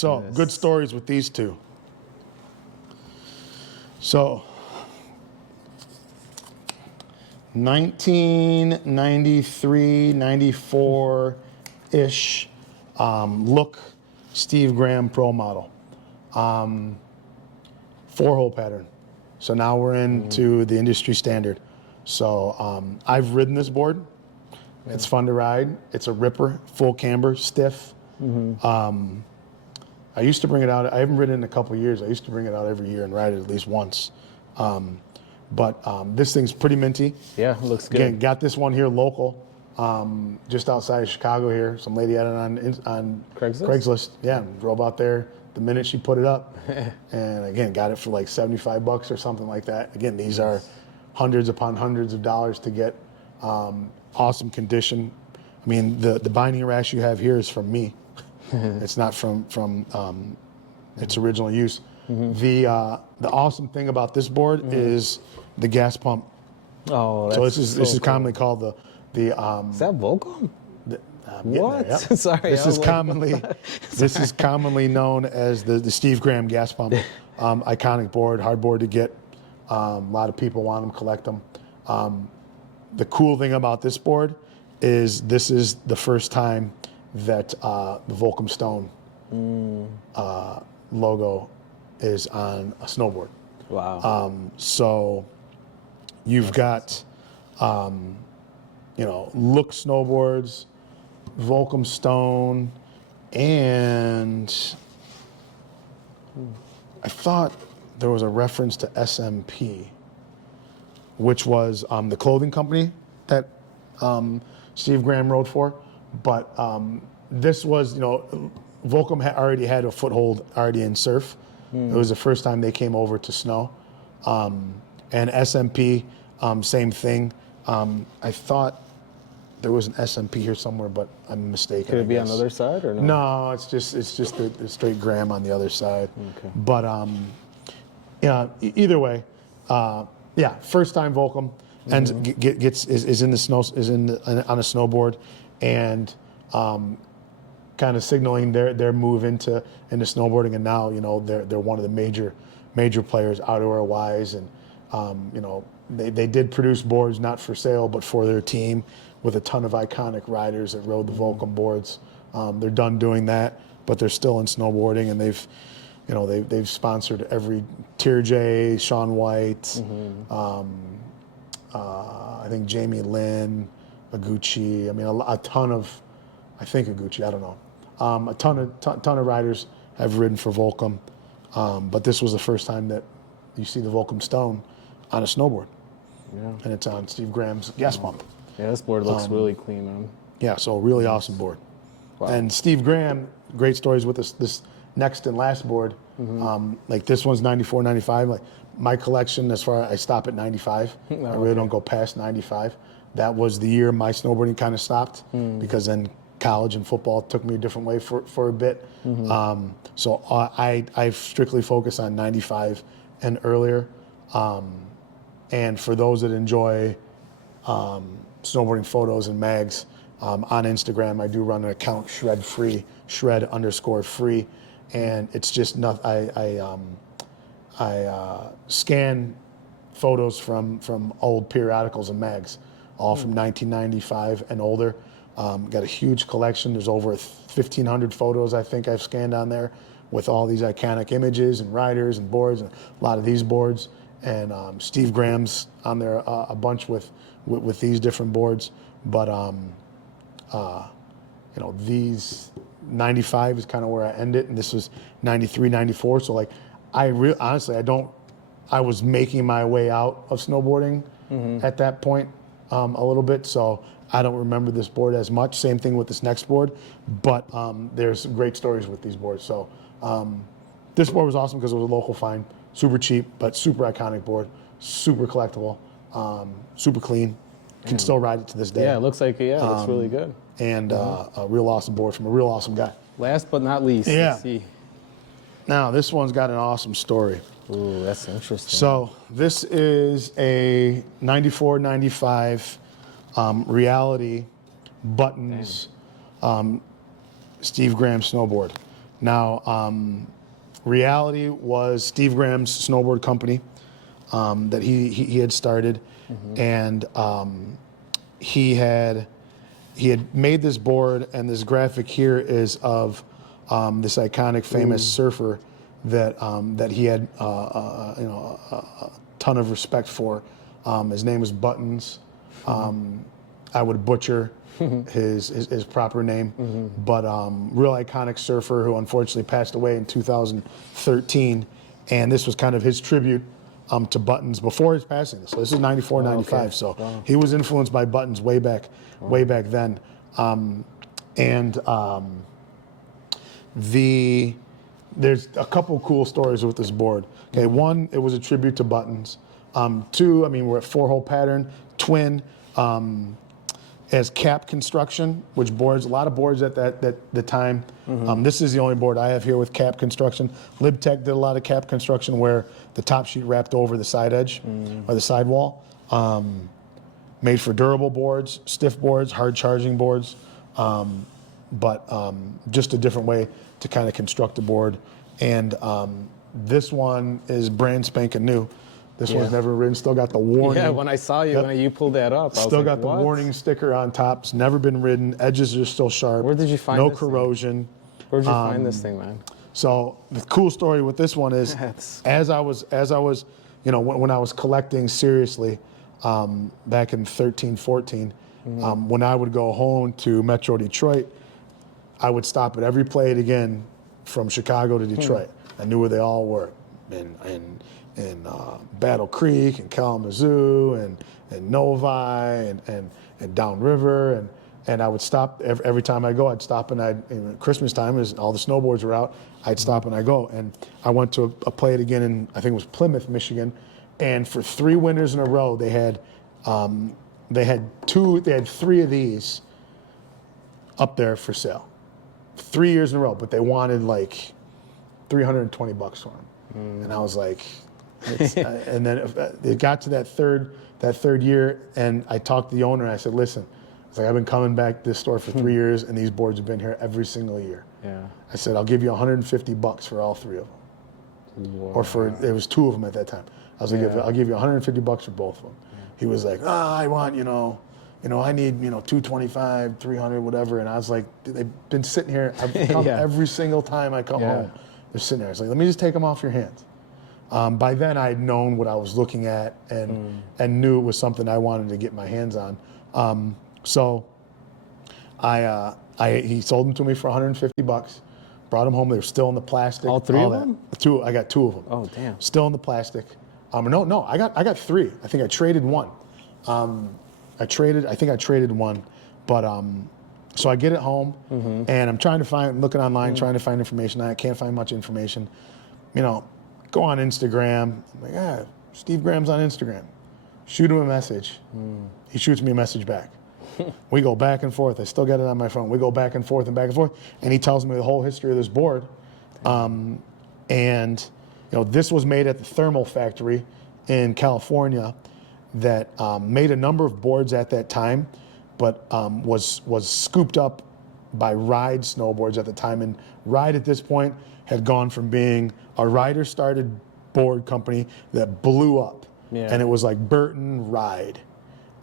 So good stories with these two. So 1993, 94-ish look Steve Graham Pro model. 4-hole pattern. So now we're into the industry standard. So I've ridden this board. Yeah. It's fun to ride. It's a ripper, full camber, stiff. I used to bring it out. I haven't ridden it in a couple of years. I used to bring it out every year and ride it at least once. But this thing's pretty minty. Yeah, it looks good. Again, got this one here local, just outside of Chicago here. Some lady had it on Craigslist. Yeah, drove out there the minute she put it up. And again, got it for like $75 or something like that. Again, these are hundreds upon hundreds of dollars to get. Awesome condition. I mean, the binding rash you have here is from me. It's not from its original use. The awesome thing about this board is the gas pump. Oh, that's so this is commonly called the is that Volcom? What? There, yep. Sorry. This is commonly known as the Steve Graham gas pump. Iconic board, hard board to get. A lot of people want them, collect them. The cool thing about this board is this is the first time that the Volcom Stone logo is on a snowboard. Wow. So you've got, Look snowboards, Volcom Stone, and I thought there was a reference to SMP, which was the clothing company that Steve Graham rode for. But this was, Volcom already had a foothold already in surf. It was the first time they came over to snow. And SMP, same thing. I thought there was an SMP here somewhere, but I'm mistaken. Could it be on the other side or no? No, it's just the straight Graham on the other side. Okay. But either way, first time Volcom and is in the snow on a snowboard, and kind of signaling their move into snowboarding, and now they're one of the major players outerwear wise, and they did produce boards not for sale but for their team with a ton of iconic riders that rode the Volcom boards. They're done doing that, but they're still in snowboarding, and they've sponsored every Tier J, Shaun White, I think Jamie Lynn, Aguchi. I mean, a ton of, I think Aguchi. I don't know. A ton of riders have ridden for Volcom, but this was the first time that you see the Volcom Stone on a snowboard. Yeah. And it's on Steve Graham's gas pump. Yeah, this board looks really clean, man. Yeah, so really awesome board. Wow. And Steve Graham, great stories with this next and last board. Like this one's 94, 95. Like my collection, as far as I stop at 95. I really don't go past 95. That was the year my snowboarding kind of stopped because then college and football took me a different way for a bit. So I strictly focus on 95 and earlier. And for those that enjoy snowboarding photos and mags, on Instagram, I do run an account, shred_free, and it's just not. I scan photos from old periodicals and mags, all from 1995 and older. Got a huge collection. There's over 1,500 photos I think I've scanned on there with all these iconic images and riders and boards, and a lot of these boards. And Steve Graham's on there a bunch with these different boards, but these 95 is kind of where I end it, and this was 93, 94. So like, honestly, I was making my way out of snowboarding at that point a little bit, so I don't remember this board as much. Same thing with this next board, but there's some great stories with these boards. So this board was awesome because it was a local find, super cheap, but super iconic board, super collectible, super clean. Can still ride it to this day. Yeah, it looks like it looks really good. And a real awesome board from a real awesome guy. Last but not least, let's see. Now this one's got an awesome story. Ooh, that's interesting. So this is a 94, 95 Reality Buttons Steve Graham snowboard. Now, Reality was Steve Graham's snowboard company that he had started, and he had made this board, and this graphic here is of this iconic, famous surfer that he had a ton of respect for. His name was Buttons. I would butcher his proper name, but real iconic surfer who unfortunately passed away in 2013, and this was kind of his tribute to Buttons before his passing. So this is 94, 95. Okay. So he was influenced by Buttons way back then. There's a couple cool stories with this board. Okay, one, it was a tribute to Buttons. Two, I mean, we're at 4-hole pattern, twin, as cap construction, which boards, a lot of boards at the time. This is the only board I have here with cap construction. LibTech did a lot of cap construction where the top sheet wrapped over the side edge or the sidewall. Made for durable boards, stiff boards, hard charging boards, but just a different way to kind of construct a board. And this one is brand spanking new. This one's never ridden, still got the warning. Yeah, when I saw you, when you pulled that up, I was still like, got the warning sticker on top. It's never been ridden. Edges are still sharp. Where did you find no this corrosion? Where'd you find this thing, man? So the cool story with this one is, as I was, when I was collecting seriously, back in 13, 14, when I would go home to Metro Detroit, I would stop at every Play It Again from Chicago to Detroit. I knew where they all were, in Battle Creek and Kalamazoo and Novi and Downriver, and I would stop every time I go. I'd stop and Christmas time, as all the snowboards were out, I'd stop and I go. And I went to a Play It Again in, I think it was Plymouth, Michigan, and for 3 winters in a row they had 3 of these up there for sale, 3 years in a row, but they wanted like $320 for them, and I was like. And then it got to that third year, and I talked to the owner, and I said, listen, it's like, I've been coming back to this store for 3 years, and these boards have been here every single year. Yeah. I said, I'll give you $150 for all 3 of them. Wow. Or there was 2 of them at that time. I was like, I'll give you $150 for both of them. Yeah. He was like, I want, I need, 225, 300, whatever. And I was like, they've been sitting here. I've come every single time I come home. They're sitting there. I was like, let me just take them off your hands. By then, I had known what I was looking at and knew it was something I wanted to get my hands on. So he sold them to me for $150. Brought them home. They were still in the plastic. All 3 of them? 2. I got 2 of them. Oh, damn. Still in the plastic. No. I got 3. I think I traded 1. I think I traded 1. But so I get it home, and I'm looking online, trying to find information. I can't find much information. Go on Instagram. I'm like, Steve Graham's on Instagram. Shoot him a message. He shoots me a message back. We go back and forth. I still got it on my phone. We go back and forth, and he tells me the whole history of this board. And this was made at the Thermal factory in California that made a number of boards at that time, but was scooped up by Ride snowboards at the time. And Ride at this point had gone from being a rider-started board company that blew up, and it was like Burton Ride,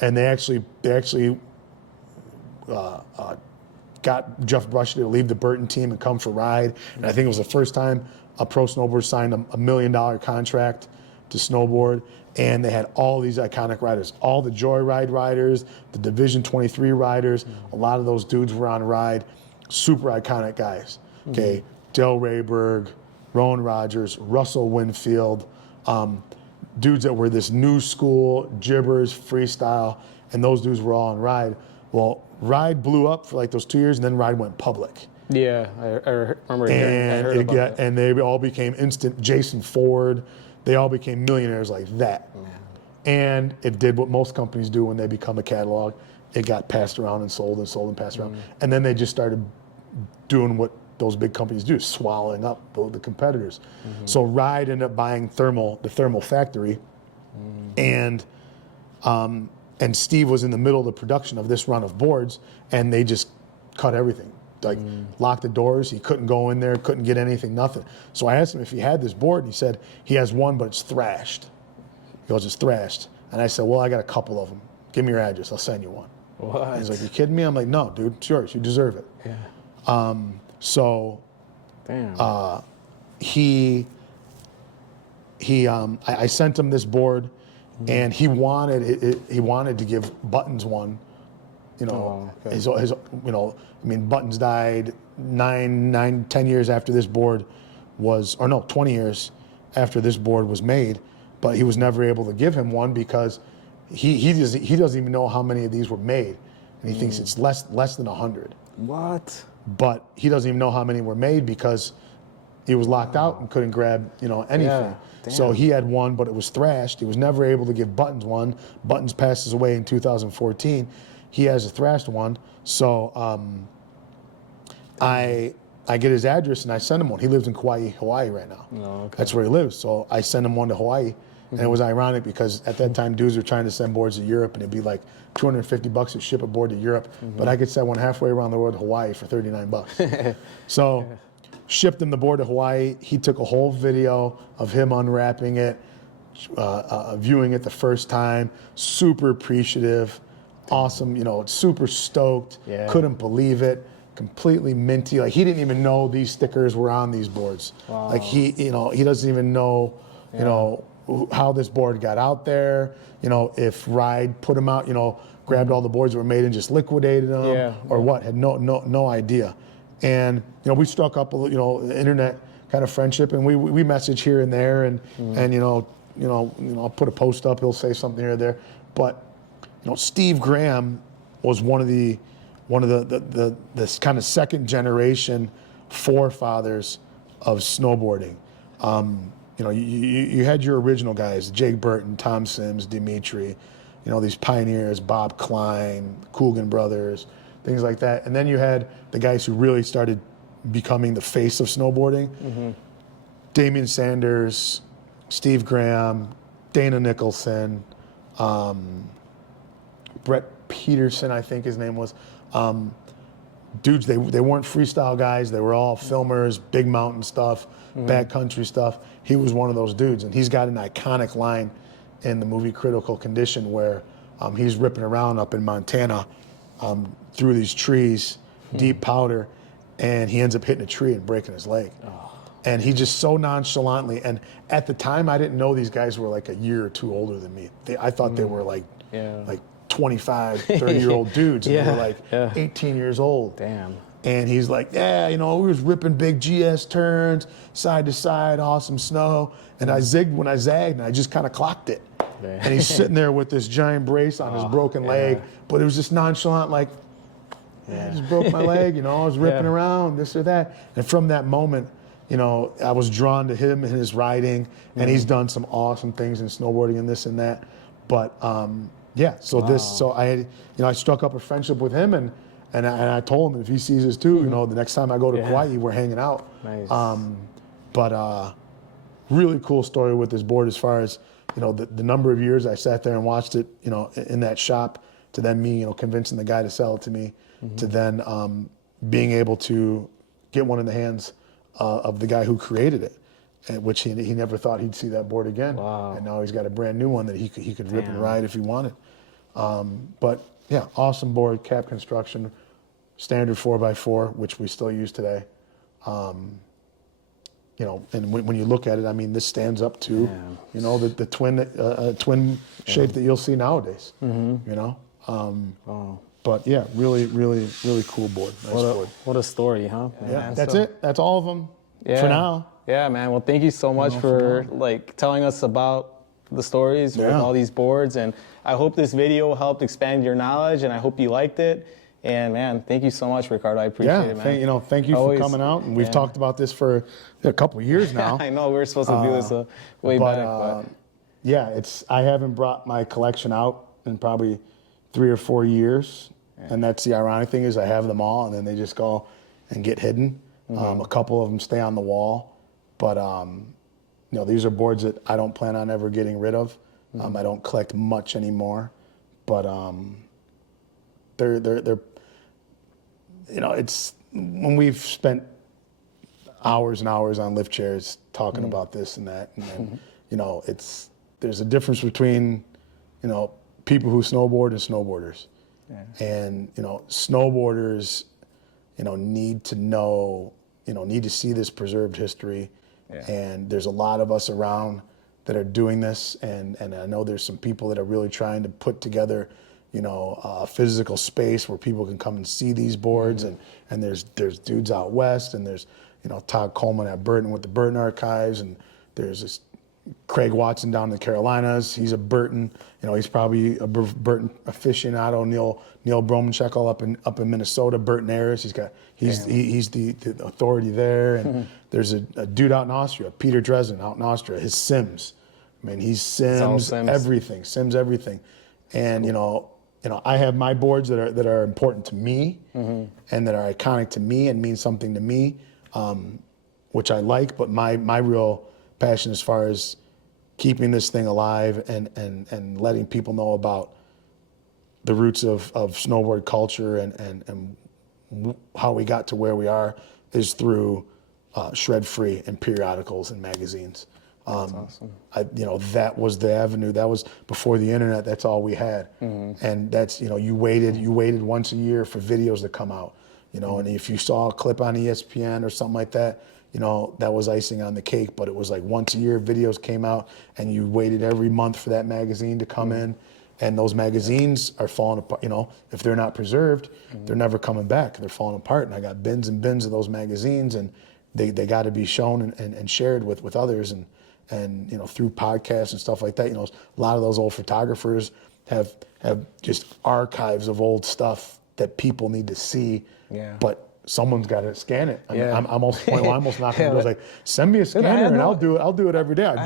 and they actually got Jeff Brush to leave the Burton team and come for Ride, and I think it was the first time a pro snowboarder signed a $1 million contract to snowboard, and they had all these iconic riders, all the Joyride riders, the Division 23 riders. A lot of those dudes were on Ride, super iconic guys. Okay, Del Rayberg, Rowan Rogers, Russell Winfield, dudes that were this new school, gibbers, freestyle, and those dudes were all on Ride. Well, Ride blew up for like those 2 years, and then Ride went public. Yeah, I remember hearing, I heard about that. And they all became instant. Jason Ford, they all became millionaires like that. Yeah. And it did what most companies do when they become a catalog. It got passed around and sold and passed around. And then they just started doing what those big companies do, swallowing up the competitors. So Ride ended up buying the Thermal factory, and Steve was in the middle of the production of this run of boards, and they just cut everything. like locked the doors. He couldn't go in there, couldn't get anything, nothing. So I asked him if he had this board, and he said he has one, but it's thrashed. He goes, it's thrashed. And I said, well, I got a couple of them. Give me your address. I'll send you one. What? And he's like, you kidding me? I'm like, no, dude, it's yours. You deserve it. Yeah. So Damn. I sent him this board, and he wanted to give Buttons one. You know, his you know, I mean, Buttons died 10 years after this board was, or no, 20 years after this board was made, but he was never able to give him one because he doesn't even know how many of these were made, and he thinks it's less than 100. What? But he doesn't even know how many were made because he was locked out and couldn't grab, you know, anything. Yeah, so he had one, but it was thrashed. He was never able to give Buttons one. Buttons passes away in 2014. He has a thrashed one. So I get his address and I send him one. He lives in Kauai, Hawaii right now. Oh, okay. That's where he lives. So I send him one to Hawaii. And it was ironic because at that time, dudes were trying to send boards to Europe, and it'd be like $250 to ship a board to Europe. But I could send one halfway around the world to Hawaii for $39. So shipped him the board to Hawaii. He took a whole video of him unwrapping it, viewing it the first time, super appreciative, awesome, you know, super stoked, couldn't believe it, completely minty. Like, he didn't even know these stickers were on these boards. Wow. Like, he doesn't even know, you know, how this board got out there, you know, if Ride put them out, you know, grabbed all the boards that were made and just liquidated them, or what, had no idea. And, you know, we struck up a, you know, internet kind of friendship, and we message here and there, and you know, I'll put a post up, he'll say something here or there. But, you know, Steve Graham was one of the this kind of second generation forefathers of snowboarding. You know, you had your original guys, Jake Burton, Tom Sims, Dimitri, you know, these pioneers, Bob Klein, Coogan brothers, things like that. And then you had the guys who really started becoming the face of snowboarding. Damien Sanders, Steve Graham, Dana Nicholson, Brett Peterson, I think his name was. Dudes, they weren't freestyle guys. They were all filmers, big mountain stuff, backcountry stuff. He was one of those dudes, and he's got an iconic line in the movie Critical Condition where he's ripping around up in Montana through these trees, deep powder, and he ends up hitting a tree and breaking his leg. And he just so nonchalantly, and at the time I didn't know these guys were like a year or two older than me. I thought they were like 25, 30-year-old dudes, and they were like 18 years old. Damn. And he's like, yeah, you know, we was ripping big GS turns, side to side, awesome snow. And I zigged when I zagged, and I just kind of clocked it. And he's sitting there with this giant brace on his broken leg, but it was just nonchalant, like, I just broke my leg, you know, I was ripping around, this or that. And from that moment, you know, I was drawn to him and his riding, and he's done some awesome things in snowboarding and this and that. But yeah, so I struck up a friendship with him, and I told him if he sees us too, you know, the next time I go to Kauai, we're hanging out. Nice. But really cool story with this board as far as, you know, the number of years I sat there and watched it, you know, in that shop, to then me, you know, convincing the guy to sell it to me, to then being able to get one in the hands of the guy who created it, which he never thought he'd see that board again. Wow. And now he's got a brand new one that he could rip and ride if he wanted. But yeah, awesome board, cap construction, standard 4x4, which we still use today. You know, and when you look at it, I mean, this stands up to, you know, the twin shape that you'll see nowadays. You know, but yeah, really cool board. Nice board. What a story, huh? Yeah, that's it. That's all of them for now. Yeah, man. Well, thank you so much for like telling us about the stories with all these boards, and I hope this video helped expand your knowledge, and I hope you liked it. And man, thank you so much, Ricardo. I appreciate it, man. Thank you for coming out. And we've talked about this for a couple of years now. I know we were supposed to do this way back, but yeah, I haven't brought my collection out in probably 3 or 4 years, and that's the ironic thing is I have them all, and then they just go and get hidden. A couple of them stay on the wall, but you know, these are boards that I don't plan on ever getting rid of. I don't collect much anymore, but they're you know, it's when we've spent hours and hours on lift chairs talking about this and that, and then, you know, there's a difference between, you know, people who snowboard and snowboarders. Yeah. And, you know, snowboarders, you know, need to know, you know, need to see this preserved history. Yeah. And there's a lot of us around that are doing this, and I know there's some people that are really trying to put together, you know, a physical space where people can come and see these boards, and there's dudes out west, and there's, you know, Todd Coleman at Burton with the Burton Archives, and there's this Craig Watson down in the Carolinas. He's a Burton, you know, he's probably a Burton aficionado. Neil Bromenchekel up in Minnesota, Burton Harris. He's the authority there. And there's a dude out in Austria, Peter Dresden out in Austria. His Sims, I mean, he's Sims everything, Sims everything. And you know, I have my boards that are important to me, and that are iconic to me and mean something to me, which I like. But my real passion as far as keeping this thing alive and letting people know about the roots of snowboard culture and how we got to where we are is through shred free and periodicals and magazines. That's awesome. You know, that was the avenue. That was before the internet. That's all we had. And that's, you know, you waited once a year for videos to come out, you know, and if you saw a clip on ESPN or something like that, you know, that was icing on the cake. But it was like once a year videos came out, and you waited every month for that magazine to come in. And those magazines are falling apart. You know, if they're not preserved, they're never coming back. They're falling apart. And I got bins and bins of those magazines, and they got to be shown and shared with others. And you know, through podcasts and stuff like that, you know, a lot of those old photographers have just archives of old stuff that people need to see. Yeah. But someone's got to scan it. I mean, I'm almost knocking on doors like, send me a scanner and I'll do it every day. I've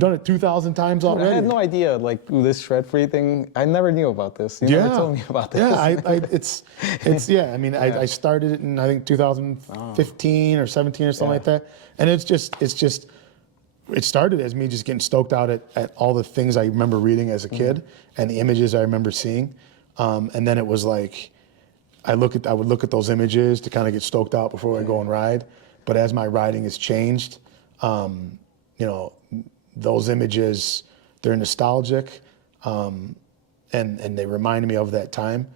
done it 2,000 times already. I had no idea, like, this shred-free thing. I never knew about this. You never told me about this. Yeah, I started it in, I think, 2015 or 17 or something like that. And it started as me just getting stoked out at all the things I remember reading as a kid and the images I remember seeing. And then it was like, I would look at those images to kind of get stoked out before I go and ride. But as my riding has changed, you know, those images, they're nostalgic, and they remind me of that time.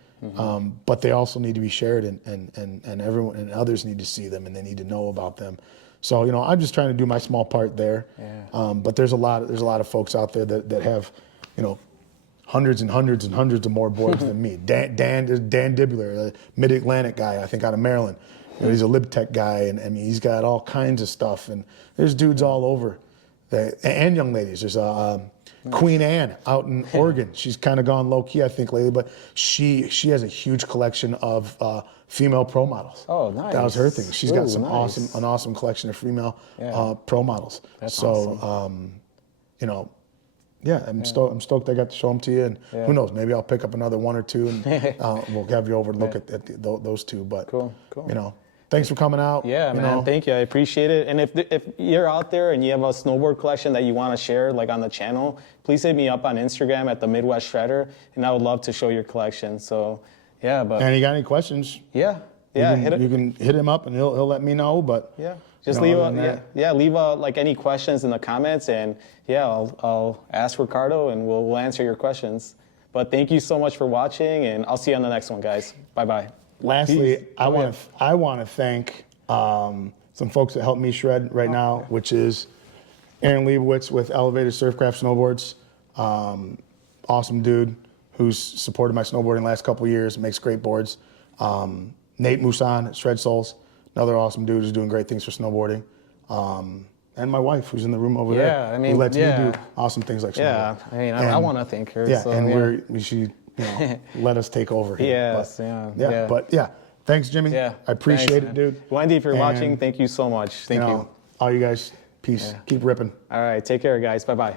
But they also need to be shared, and everyone and others need to see them, and they need to know about them. So, you know, I'm just trying to do my small part there. But there's a lot of folks out there that have, you know, hundreds and hundreds and hundreds of more boards than me. Dan Dibler, a Mid-Atlantic guy, I think out of Maryland. You know, he's a LibTech guy, and I mean, he's got all kinds of stuff. And there's dudes all over, and young ladies. There's Queen Anne out in Oregon. She's kind of gone low key, I think, lately, but she has a huge collection of female pro models. Oh, nice. That was her thing. She's got an awesome collection of female pro models. That's awesome. You know. Yeah, I'm stoked I got to show them to you, and who knows, maybe I'll pick up another one or two, and we'll have you over to look at those two. But cool. You know, thanks for coming out. Yeah, man, thank you. I appreciate it. And if you're out there and you have a snowboard collection that you want to share, like on the channel, please hit me up on Instagram at the Midwest Shredder, and I would love to show your collection. So, yeah, but. And you got any questions? You can hit him up, and he'll let me know. But just leave like any questions in the comments, and I'll ask Ricardo, and we'll answer your questions. But thank you so much for watching, and I'll see you on the next one, guys. Bye-bye. Lastly, peace. I want to thank some folks that help me shred right now, which is Aaron Leibowitz with Elevated Surfcraft Snowboards. Awesome dude who's supported my snowboarding the last couple of years, makes great boards. Nate Musan at Shred Souls, another awesome dude who's doing great things for snowboarding. And my wife, who's in the room over there, who lets me do awesome things like snowboarding. I want to thank her. She let us take over here. Thanks, Jimmy. I appreciate it, dude. Wendy, if you're watching, thank you so much. Thank you. All you guys, peace. Keep ripping. All right, take care, guys. Bye-bye.